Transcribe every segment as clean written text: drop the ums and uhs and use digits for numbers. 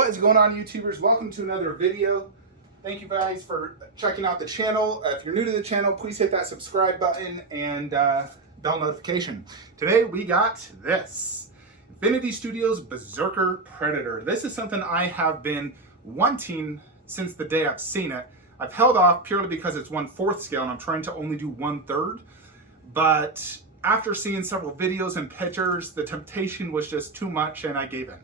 What is going on, YouTubers? Welcome to another video. Thank you guys for checking out the channel. If you're new to the channel, please hit that subscribe button and bell notification. Today we got this Infinity Studios Berserker Predator. This is something I have been wanting since the day I've seen it. I've held off purely because it's 1/4 scale and I'm trying to only do 1/3. But after seeing several videos and pictures, the temptation was just too much and I gave in.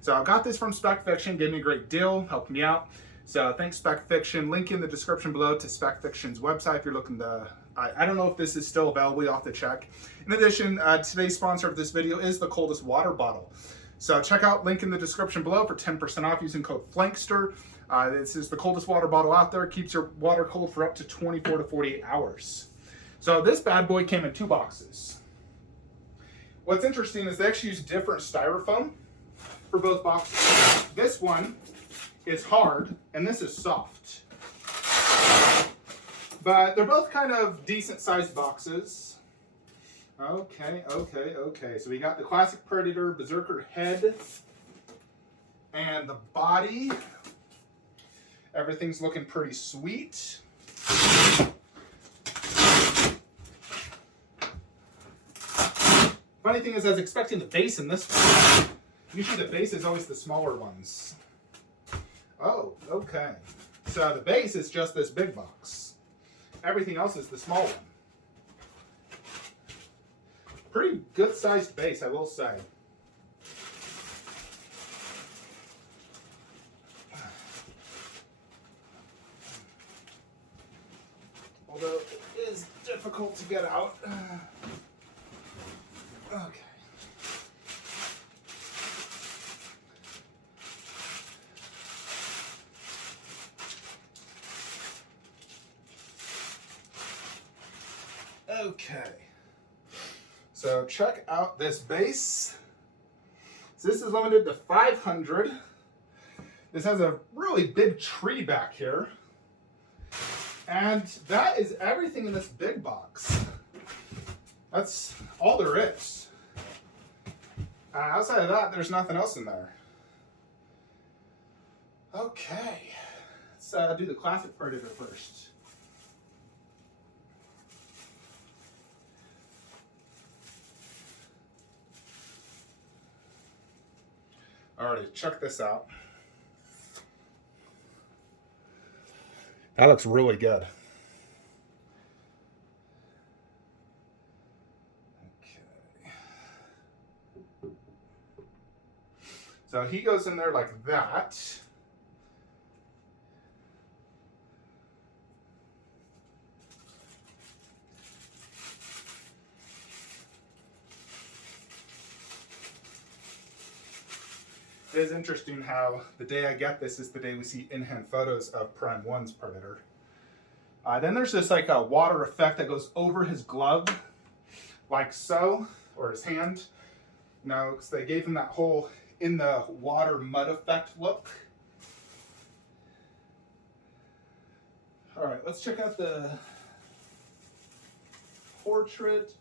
So I got this from Spec, gave me a great deal, helped me out. So thanks Spec. Link in the description below to Spec website if you're looking to, I don't know if this is still available, you'll have to check. In addition, today's sponsor of this video is the coldest water bottle. So check out link in the description below for 10% off using code Flankster. This is the coldest water bottle out there, keeps your water cold for up to 24 to 48 hours. So this bad boy came in 2 boxes. What's interesting is they actually use different styrofoam for both boxes. This one is hard and this is soft. But they're both kind of decent sized boxes. Okay. So we got the classic Predator Berserker head and the body. Everything's looking pretty sweet. Funny thing is, I was expecting the base in this one. Usually the base is always the smaller ones. Oh, okay. So the base is just this big box. Everything else is the small one. Pretty good sized base, I will say. Although it is difficult to get out. Okay. Okay. So check out this base. So this is limited to 500. This has a really big tree back here. And that is everything in this big box. That's all there is. Outside of that, there's nothing else in there. Okay, let's do the classic Predator first. Alrighty, check this out. That looks really good. So he goes in there like that. It is interesting how the day I get this is the day we see in-hand photos of Prime 1's Predator. Then there's this like a water effect that goes over his glove, like so, or his hand. You know, because they gave him that whole in the water mud effect look. All right, let's check out the portrait.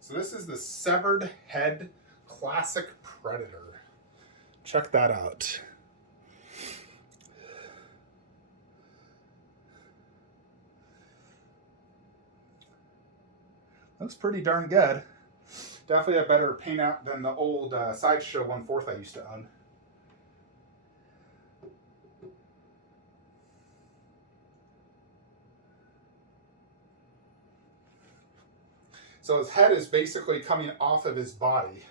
So this is the severed head classic Predator. Check that out. Looks pretty darn good. Definitely a better paint out than the old Sideshow 1/4 I used to own. So his head is basically coming off of his body.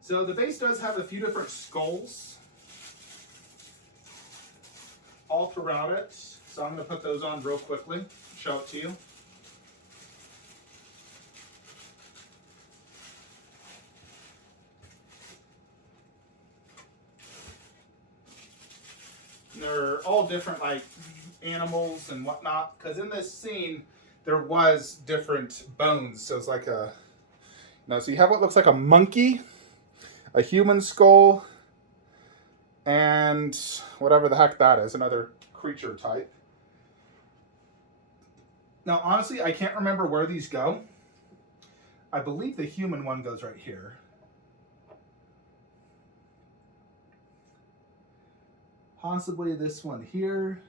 So the base does have a few different skulls all throughout it. So I'm going to put those on real quickly, show it to you. They're all different like animals and whatnot, because in this scene there was different bones. So it's like a, so you have what looks like a monkey, a human skull, and whatever the heck that is, another creature type. Now, honestly, I can't remember where these go. I believe the human one goes right here. Possibly this one here.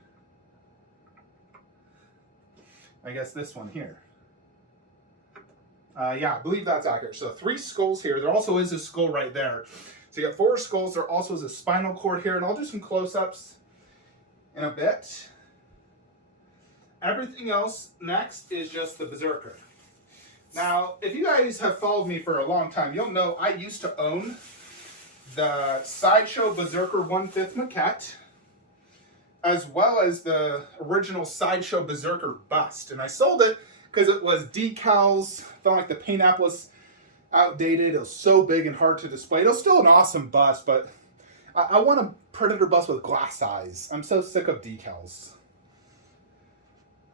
I guess this one here. Yeah, I believe that's accurate. So 3 skulls here. There also is a skull right there. So you got 4 skulls. There also is a spinal cord here. And I'll do some close-ups in a bit. Everything else next is just the Berserker. Now, if you guys have followed me for a long time, you'll know I used to own the Sideshow Berserker 1/5 maquette, as well as the original Sideshow Berserker bust. And I sold it because it was decals. Felt like the paint app was outdated. It was so big and hard to display. It was still an awesome bust, but I want a Predator bust with glass eyes. I'm so sick of decals.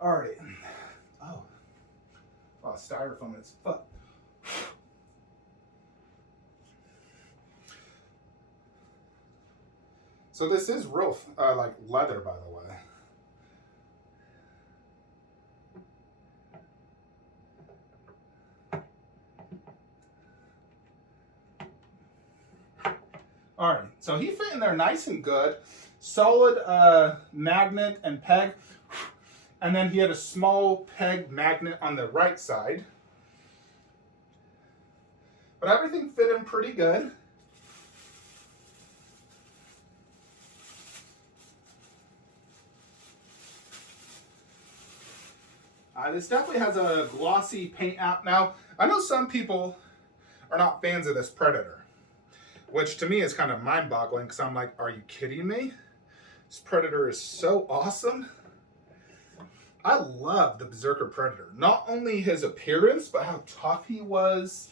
Alright. Oh, styrofoam in its foot. So this is real, like leather, by the way. All right, so he fit in there nice and good. Solid magnet and peg. And then he had a small peg magnet on the right side. But everything fit in pretty good. This definitely has a glossy paint app. Now, I know some people are not fans of this Predator, which to me is kind of mind-boggling because I'm like, are you kidding me? This Predator is so awesome. I love the Berserker Predator. Not only his appearance, but how tough he was.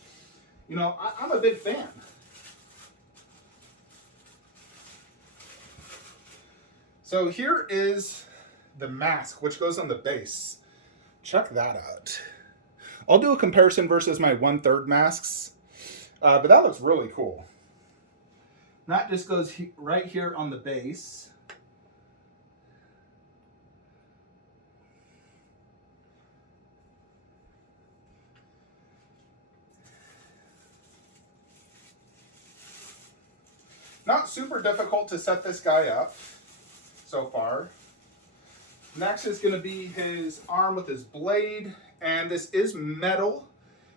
You know, I'm a big fan. So here is the mask, which goes on the base. Check that out. I'll do a comparison versus my 1/3 masks, but that looks really cool. And that just goes right here on the base. Not super difficult to set this guy up so far. Next is going to be his arm with his blade, and this is metal.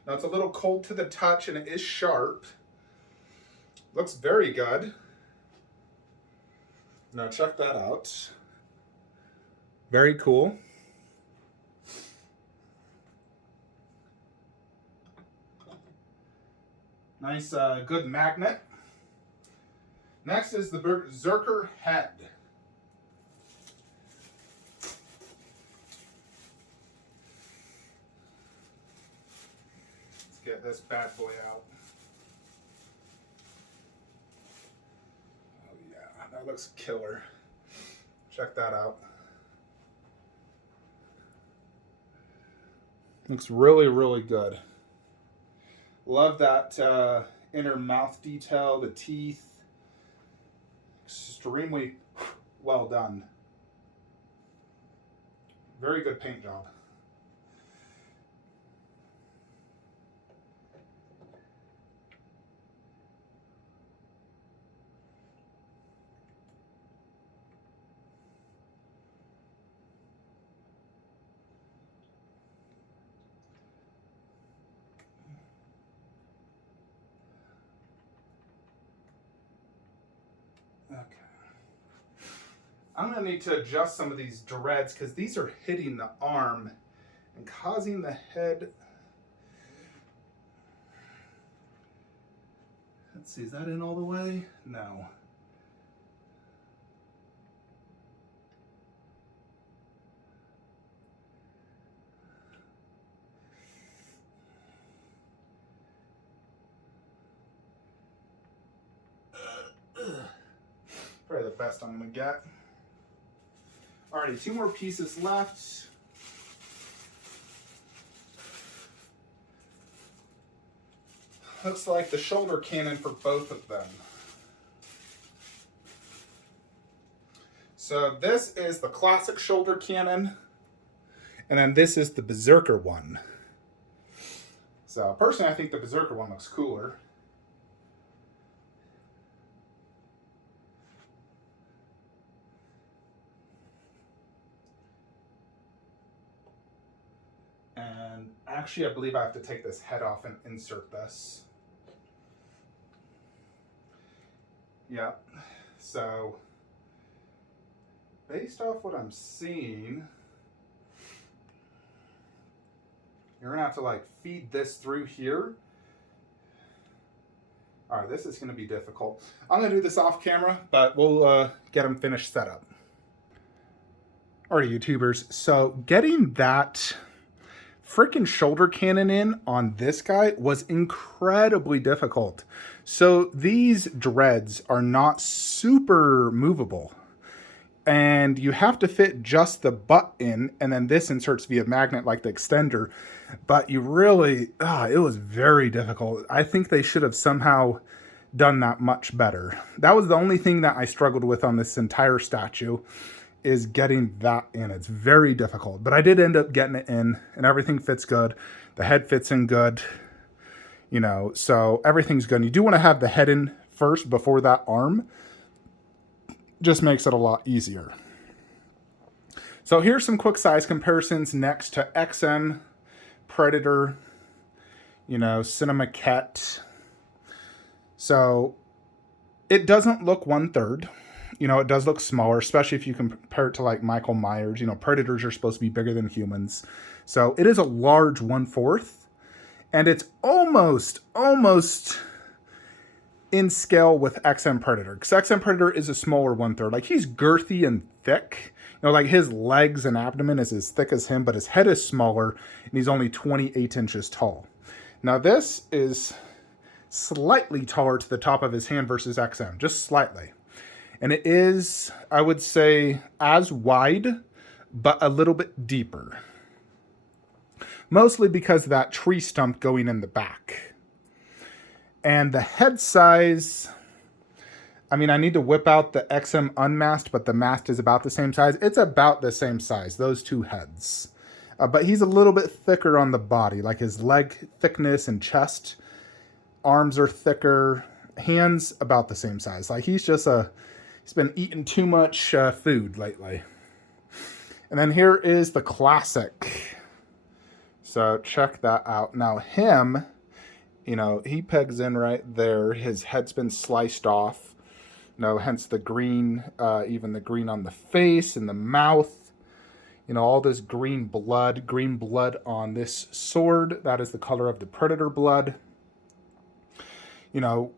Now it's a little cold to the touch and it is sharp. Looks very good. Now check that out. Very cool. Nice, good magnet. Next is the Berserker head. Let's get this bad boy out. Oh yeah, that looks killer. Check that out. Looks really, really good. Love that inner mouth detail, the teeth. Extremely well done. Very good paint job. Okay. I'm going to need to adjust some of these dreads because these are hitting the arm and causing the head. Let's see, is that in all the way? No. Probably the best I'm going to get. Alrighty, 2 more pieces left. Looks like the shoulder cannon for both of them. So this is the classic shoulder cannon, and then this is the Berserker one. So personally, I think the Berserker one looks cooler. And actually, I believe I have to take this head off and insert this. Yeah. So based off what I'm seeing, you're gonna have to like feed this through here. All right, this is gonna be difficult. I'm gonna do this off camera, but we'll get them finished set up. All right, YouTubers, so getting that freaking shoulder cannon in on this guy was incredibly difficult. So these dreads are not super movable, and you have to fit just the butt in, and then this inserts via magnet like the extender. But you really, it was very difficult. I think they should have somehow done that much better. That was the only thing that I struggled with on this entire statue, is getting that in. It's very difficult, but I did end up getting it in, and everything fits good. The head fits in good, you know, so everything's good. You do want to have the head in first before that arm. Just makes it a lot easier. So here's some quick size comparisons next to XM, Predator, you know, Cinemaquette. So it doesn't look 1/3. You know, it does look smaller, especially if you compare it to like Michael Myers. You know, predators are supposed to be bigger than humans. So it is a large 1/4. And it's almost in scale with XM Predator. Because XM Predator is a smaller 1/3. Like, he's girthy and thick. You know, like his legs and abdomen is as thick as him, but his head is smaller, and he's only 28 inches tall. Now this is slightly taller to the top of his hand versus XM, just slightly. And it is, I would say, as wide, but a little bit deeper. Mostly because of that tree stump going in the back. And the head size, I mean, I need to whip out the XM unmasked, but the masked is about the same size. It's about the same size, those two heads. But he's a little bit thicker on the body, like his leg thickness and chest. Arms are thicker. Hands about the same size. Like, he's been eating too much food lately. And then here is the classic. So check that out. Now him, you know, he pegs in right there. His head's been sliced off. You know, hence the green, even the green on the face and the mouth. You know, all this green blood on this sword. That is the color of the predator blood. You know,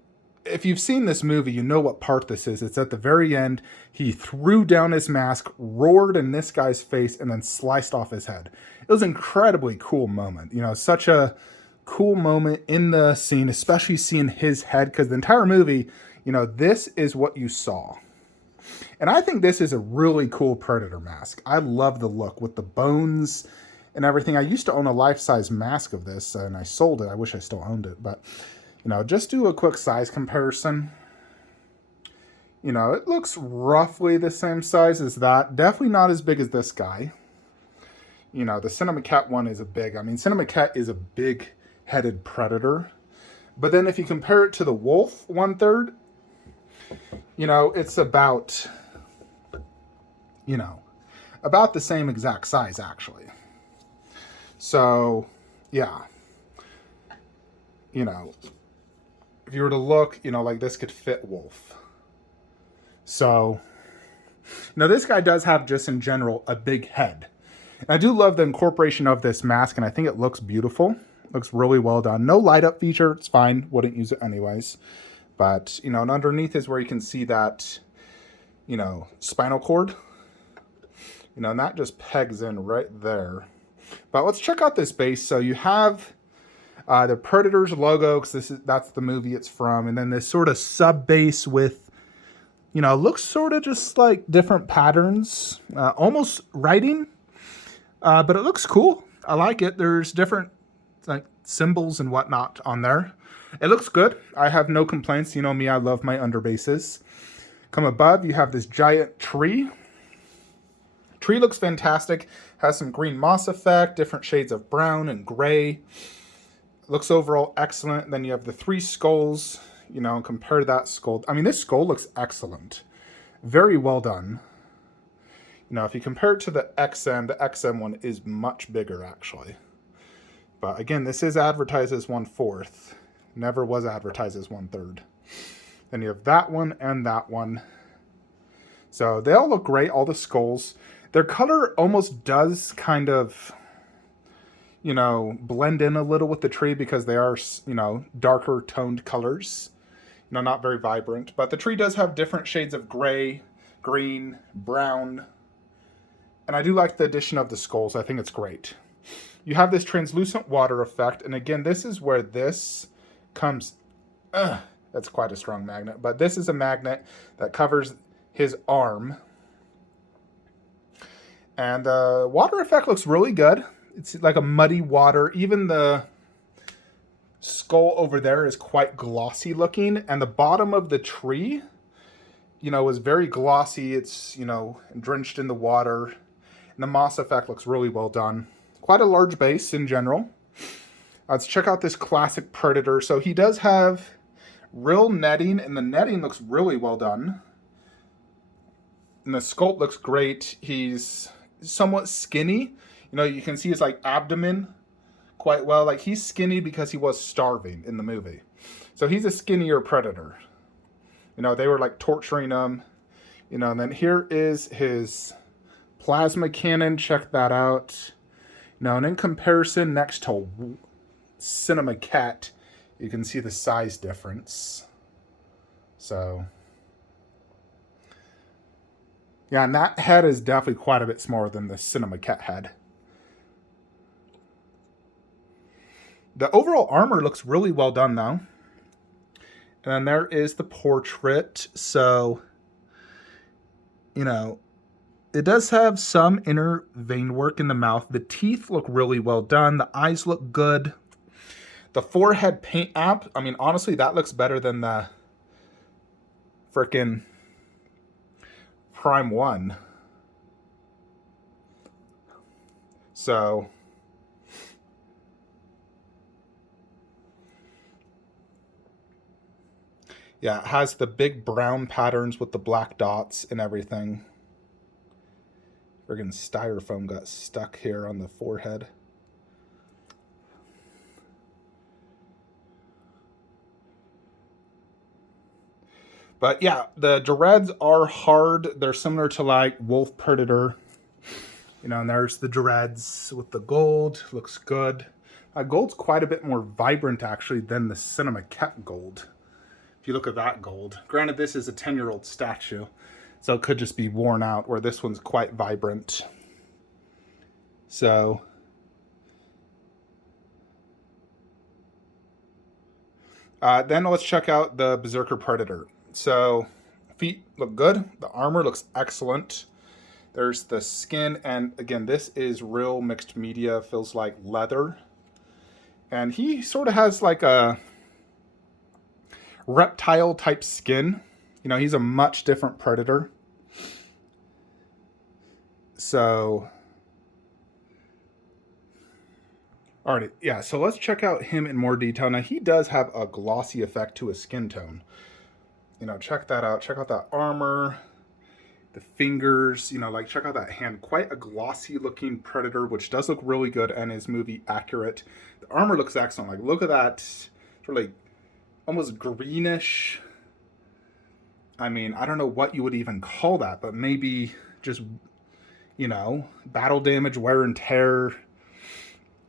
if you've seen this movie, you know what part this is. It's at the very end. He threw down his mask, roared in this guy's face, and then sliced off his head. It was an incredibly cool moment. You know, such a cool moment in the scene, especially seeing his head, because the entire movie, you know, this is what you saw. And I think this is a really cool Predator mask. I love the look with the bones and everything. I used to own a life-size mask of this, and I sold it. I wish I still owned it, but you know, just do a quick size comparison. You know, it looks roughly the same size as that. Definitely not as big as this guy. You know, the Cinemaquette one is I mean, Cinemaquette is a big-headed predator. But then if you compare it to the Wolf 1/3, you know, it's about, you know, about the same exact size, actually. So, yeah. You know, if you were to look, you know, like this could fit Wolf. So, now this guy does have, just in general, a big head. And I do love the incorporation of this mask, and I think it looks beautiful. It looks really well done. No light up feature, it's fine. Wouldn't use it anyways. But, you know, and underneath is where you can see that, you know, spinal cord. You know, and that just pegs in right there. But let's check out this base. So you have the Predator's logo, because that's the movie it's from, and then this sort of sub base with, you know, looks sort of just like different patterns, almost writing, but it looks cool. I like it. There's different like symbols and whatnot on there. It looks good. I have no complaints. You know me, I love my underbases. Come above, you have this giant tree. Tree looks fantastic. Has some green moss effect, different shades of brown and gray. Looks overall excellent. Then you have the 3 skulls, you know, compare to that skull. I mean, this skull looks excellent. Very well done. You know, if you compare it to the XM one is much bigger, actually. But again, this is advertised as 1/4. Never was advertised as 1/3. Then you have that one and that one. So they all look great, all the skulls. Their color almost does kind of, you know, blend in a little with the tree because they are, you know, darker toned colors. You know, not very vibrant. But the tree does have different shades of gray, green, brown. And I do like the addition of the skulls. I think it's great. You have this translucent water effect. And again, this is where this comes... that's quite a strong magnet. But this is a magnet that covers his arm. And the water effect looks really good. It's like a muddy water. Even the skull over there is quite glossy looking. And the bottom of the tree, you know, is very glossy. It's, you know, drenched in the water. And the moss effect looks really well done. Quite a large base in general. Let's check out this classic Predator. So he does have real netting, and the netting looks really well done. And the sculpt looks great. He's somewhat skinny. You know, you can see his like abdomen quite well. Like he's skinny because he was starving in the movie. So he's a skinnier Predator. You know, they were like torturing him. You know, and then here is his plasma cannon. Check that out. You know, and in comparison next to Cinema Cat, you can see the size difference. So, yeah, and that head is definitely quite a bit smaller than the Cinema Cat head. The overall armor looks really well done, though. And then there is the portrait. So, you know, it does have some inner vein work in the mouth. The teeth look really well done. The eyes look good. The forehead paint app, I mean, honestly, that looks better than the frickin' Prime 1. So, yeah, it has the big brown patterns with the black dots and everything. Friggin' styrofoam got stuck here on the forehead. But yeah, the dreads are hard. They're similar to like Wolf Predator. You know, and there's the dreads with the gold. Looks good. Gold's quite a bit more vibrant actually than the Cinema Cat gold. If you look at that gold. Granted, this is a 10-year-old statue. So it could just be worn out, where this one's quite vibrant. So, then let's check out the Berserker Predator. So, feet look good. The armor looks excellent. There's the skin, and again, this is real mixed media. Feels like leather. And he sort of has like a reptile type skin. You know, he's a much different Predator. So, alright, yeah, so let's check out him in more detail. Now, he does have a glossy effect to his skin tone. You know, check that out. Check out that armor, the fingers, you know, like check out that hand. Quite a glossy looking Predator, which does look really good and is movie accurate. The armor looks excellent. Like, look at that sort of like almost greenish. I mean, I don't know what you would even call that, but maybe just, you know, battle damage, wear and tear,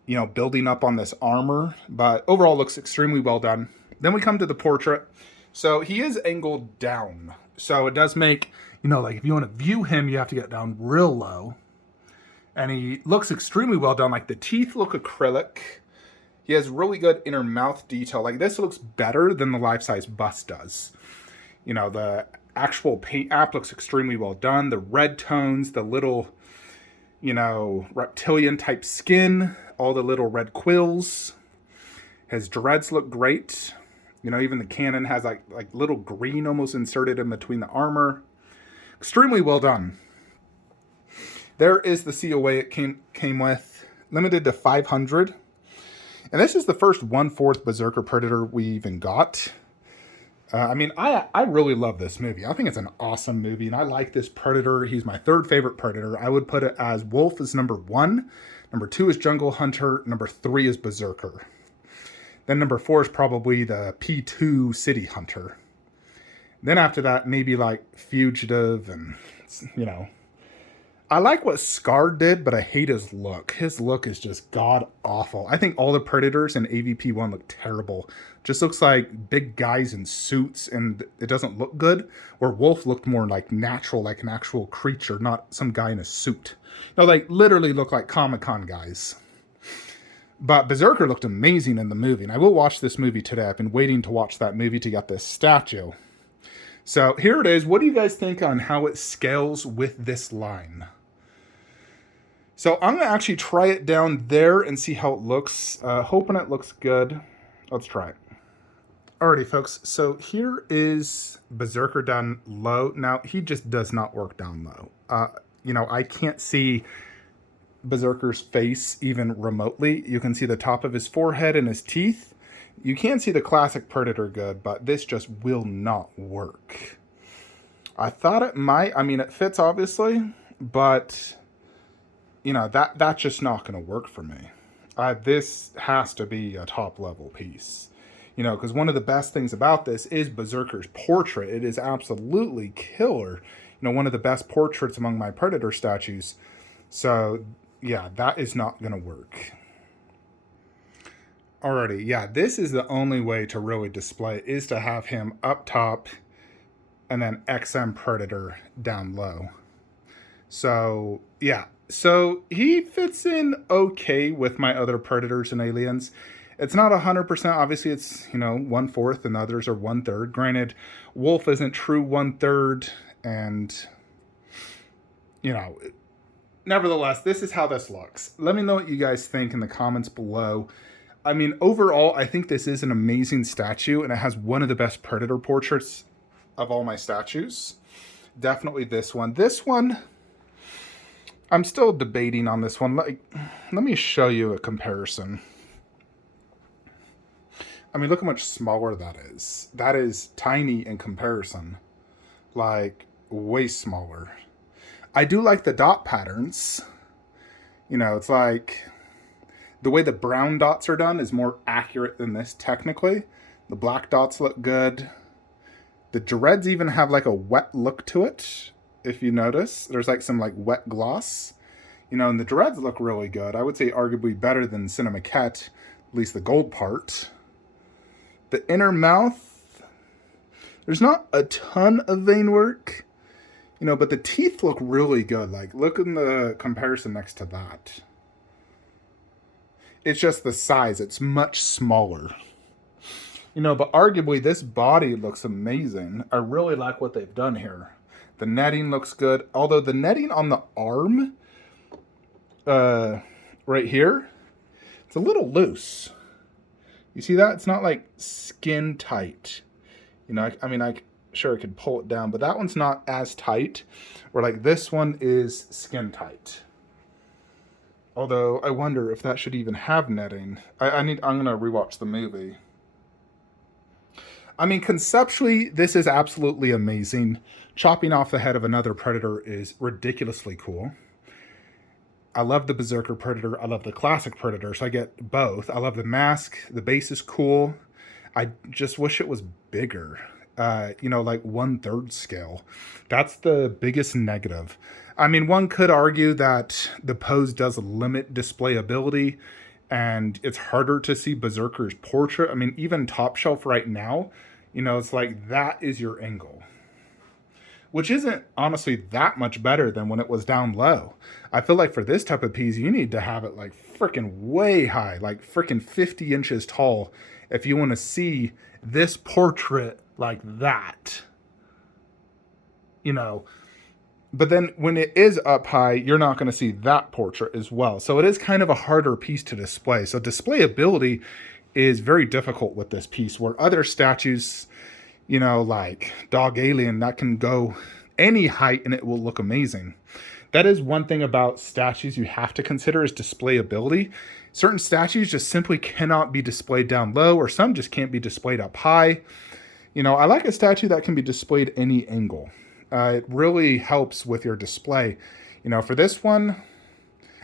you know, building up on this armor. But overall looks extremely well done. Then we come to the portrait. So he is angled down. So it does make, you know, like if you want to view him, you have to get down real low. And he looks extremely well done. Like the teeth look acrylic. He has really good inner mouth detail. Like this looks better than the life-size bust does. You know, the actual paint app looks extremely well done. The red tones, the little, you know, reptilian type skin, all the little red quills. His dreads look great. You know, even the cannon has like little green almost inserted in between the armor. Extremely well done. There is the COA it came with, limited to 500. And this is the first 1/4 Berserker Predator we even got. I mean, I really love this movie. I think it's an awesome movie, and I like this Predator. He's my third favorite Predator. I would put it as Wolf is number 1, number 2 is Jungle Hunter, number 3 is Berserker. Then number 4 is probably the P2 City Hunter. Then after that, maybe like Fugitive and, you know. I like what Scar did, but I hate his look. His look is just god-awful. I think all the Predators in AVP1 look terrible. Just looks like big guys in suits, and it doesn't look good. Where Wolf looked more like natural, like an actual creature, not some guy in a suit. No, like literally look like Comic-Con guys. But Berserker looked amazing in the movie, and I will watch this movie today. I've been waiting to watch that movie to get this statue. So here it is. What do you guys think on how it scales with this line? So I'm going to actually try it down there and see how it looks. Hoping it looks good. Let's try it. Alrighty, folks. So here is Berserker down low. Now, he just does not work down low. You know, I can't see Berserker's face even remotely. You can see the top of his forehead and his teeth. You can see the classic Predator good, but this just will not work. I thought it might. I mean, it fits obviously, but you know, that's just not going to work for me. This has to be a top level piece. You know, because one of the best things about this is Berserker's portrait. It is absolutely killer. You know, one of the best portraits among my Predator statues. So yeah, that is not going to work. Alrighty, yeah, this is the only way to really display it, is to have him up top and then XM Predator down low. So, yeah. So, he fits in okay with my other Predators and Aliens. It's not 100%. Obviously, it's, you know, 1/4 and the others are 1/3. Granted, Wolf isn't true 1/3. And, you know, nevertheless, this is how this looks. Let me know what you guys think in the comments below. I mean, overall, I think this is an amazing statue, and it has one of the best Predator portraits of all my statues. Definitely this one. This one, I'm still debating on this one. Let me show you a comparison. I mean, look how much smaller that is. That is tiny in comparison. Like, way smaller. I do like the dot patterns. You know, it's like the way the brown dots are done is more accurate than this technically. The black dots look good. The dreads even have like a wet look to it. If you notice, there's like some like wet gloss. You know, and the dreads look really good. I would say arguably better than Cinemaquette, at least the gold part. The inner mouth, there's not a ton of vein work. You know, but the teeth look really good. Like, look in the comparison next to that. It's just the size. It's much smaller. You know, but arguably this body looks amazing. I really like what they've done here. The netting looks good. Although the netting on the arm, right here, it's a little loose. You see that? It's not like skin tight. You know, I mean, sure I could pull it down, but that one's not as tight. Or like this one is skin tight. Although I wonder if that should even have netting. I'm gonna rewatch the movie. I mean, conceptually, this is absolutely amazing. Chopping off the head of another Predator is ridiculously cool. I love the Berserker Predator. I love the classic Predator, so I get both. I love the mask. The base is cool. I just wish it was bigger. You know, like 1/3 scale. That's the biggest negative. I mean, one could argue that the pose does limit displayability, and it's harder to see Berserker's portrait. I mean, even top shelf right now, you know, it's like that is your angle. Which isn't honestly that much better than when it was down low. I feel like for this type of piece, you need to have it like freaking way high, like freaking 50 inches tall if you want to see this portrait like that. You know, but then when it is up high, you're not going to see that portrait as well. So it is kind of a harder piece to display. So displayability is very difficult with this piece, where other statues, you know, like Dog Alien, that can go any height and it will look amazing. that is one thing about statues you have to consider is displayability. Certain statues just simply cannot be displayed down low, or some just can't be displayed up high. You know, I like a statue that can be displayed any angle. It really helps with your display. You know, for this one,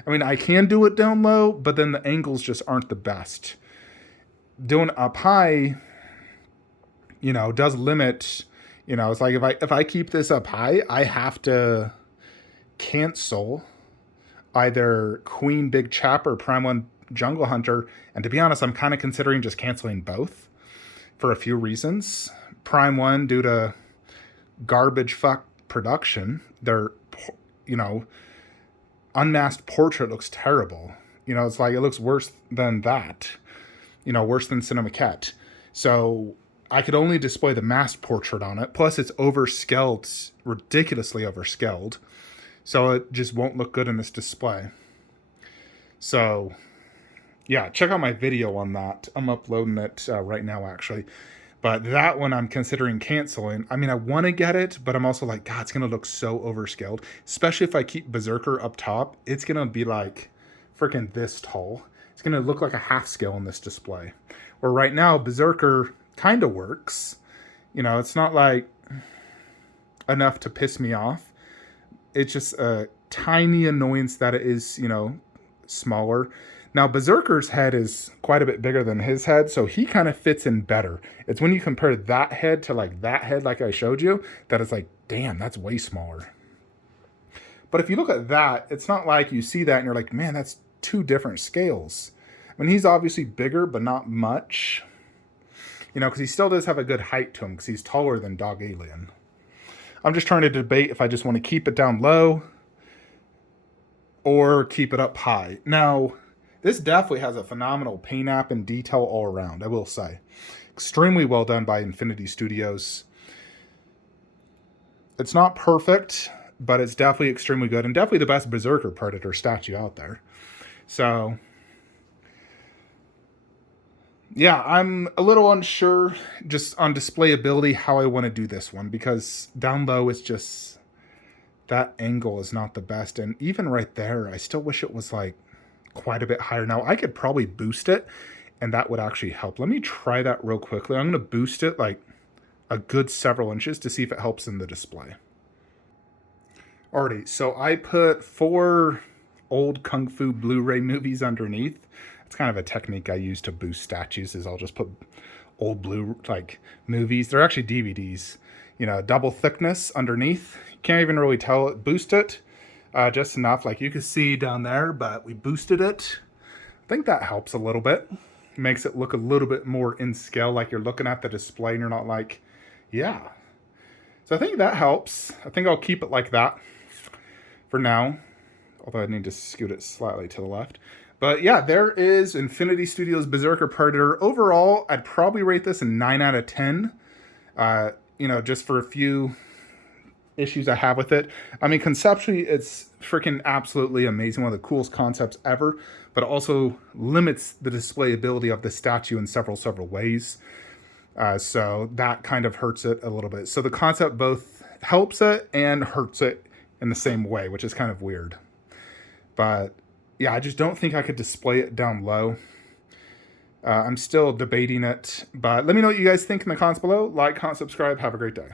I mean, I can do it down low, but then the angles just aren't the best. Doing it up high, you know, does limit, you know, it's like if I keep this up high, I have to cancel either Queen Big Chap or Prime 1 Jungle Hunter. And to be honest, I'm kind of considering just canceling both for a few reasons. Prime 1, due to garbage fuck production, their, you know, unmasked portrait looks terrible. You know, it's like, it looks worse than that. You know, worse than Cinemaquette. So I could only display the masked portrait on it. Plus it's overscaled, ridiculously overscaled. So it just won't look good in this display. So yeah, check out my video on that. I'm uploading it right now, actually. But that one I'm considering canceling. I mean, I want to get it, but I'm also like, God, it's going to look so overscaled. Especially if I keep Berserker up top. It's going to be like freaking this tall. It's going to look like a half scale in this display. Where right now, Berserker kind of works. You know, it's not like enough to piss me off. It's just a tiny annoyance that it is, you know, smaller. Now, Berserker's head is quite a bit bigger than his head, so he kind of fits in better. It's when you compare that head to like that head like I showed you, that it's like, damn, that's way smaller. But if you look at that, it's not like you see that and you're like, man, that's two different scales. I mean, he's obviously bigger, but not much. You know, because he still does have a good height to him, because he's taller than Dog Alien. I'm just trying to debate if I just want to keep it down low or keep it up high. Now, this definitely has a phenomenal paint app and detail all around, I will say. Extremely well done by Infinity Studios. It's not perfect, but it's definitely extremely good, and definitely the best Berserker Predator statue out there. So yeah, I'm a little unsure just on displayability how I want to do this one, because down low is just, that angle is not the best. And even right there, I still wish it was like quite a bit higher. Now I could probably boost it and that would actually help. Let me try that real quickly. I'm going to boost it like a good several inches to see if it helps in the display. Alrighty, so I put 4 old Kung Fu Blu-ray movies underneath. It's kind of a technique I use to boost statues, is I'll just put old movies. They're actually DVDs, you know, double thickness underneath. You can't even really tell it. Boost it just enough, like you can see down there, but we boosted it. I think that helps a little bit. It makes it look a little bit more in scale, like you're looking at the display and you're not like, yeah. So I think that helps. I think I'll keep it like that for now, although I need to scoot it slightly to the left. But yeah, there is Infinity Studios' Berserker Predator. Overall, I'd probably rate this a 9 out of 10. You know, just for a few issues I have with it. I mean, conceptually, it's freaking absolutely amazing. One of the coolest concepts ever. But it also limits the displayability of the statue in several ways. So that kind of hurts it a little bit. So the concept both helps it and hurts it in the same way, which is kind of weird. But yeah, I just don't think I could display it down low. I'm still debating it, but let me know what you guys think in the comments below. Like, comment, subscribe. Have a great day.